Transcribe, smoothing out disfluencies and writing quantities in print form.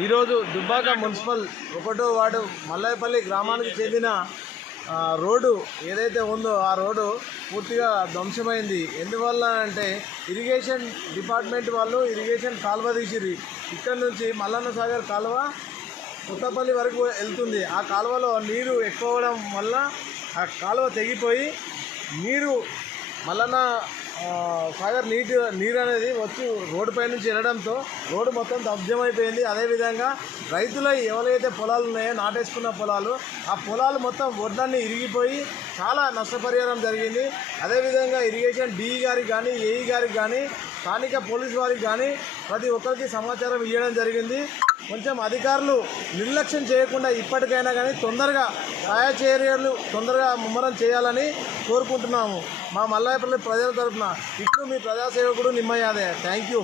ఈరోజు దుబ్బాక మున్సిపల్ 1వ వార్డు మల్లాయపల్లి గ్రామానికి చెందిన రోడ్డు ఏదైతే ఉందో ఆ రోడ్డు పూర్తిగా ధ్వంసమైంది. ఎందువల్ల అంటే ఇరిగేషన్ డిపార్ట్మెంట్ వాళ్ళు ఇరిగేషన్ కాలువ తీసిరి. ఇక్కడ నుంచి మల్లన్న సాగర్ కాలువ కొత్తపల్లి వరకు వెళ్తుంది. ఆ కాలువలో నీరు ఎక్కువ అవడం వల్ల ఆ కాలువ తెగిపోయి నీరు మల్లన్న సాగర్ నీరు అనేది వచ్చి రోడ్డుపై నుంచి వెళ్ళడంతో రోడ్డు మొత్తం ధ్వంసమైపోయింది. అదేవిధంగా రైతుల ఎవరైతే పొలాలు ఉన్నాయో నాటేసుకున్న పొలాలు ఆ పొలాలు మొత్తం ఒడ్లన్నీ ఇరిగిపోయి చాలా నష్టపరిహారం జరిగింది. అదేవిధంగా ఇరిగేషన్ డిఈ గారికి కానీ ఏఈ గారికి కానీ స్థానిక పోలీసు వారికి కానీ ప్రతి ఒక్కరికి సమాచారం ఇవ్వడం జరిగింది. కొంచెం అధికారులు నిర్లక్ష్యం చేయకుండా ఇప్పటికైనా కానీ తొందరగా సహాయ చర్యలు తొందరగా ముమ్మరం చేయాలని కోరుకుంటున్నాము. మా మల్లాయపల్లి ప్రజల తరఫున ఇట్లు మీ ప్రజాసేవకుడు నిమ్మయాదయ్య. Thank you.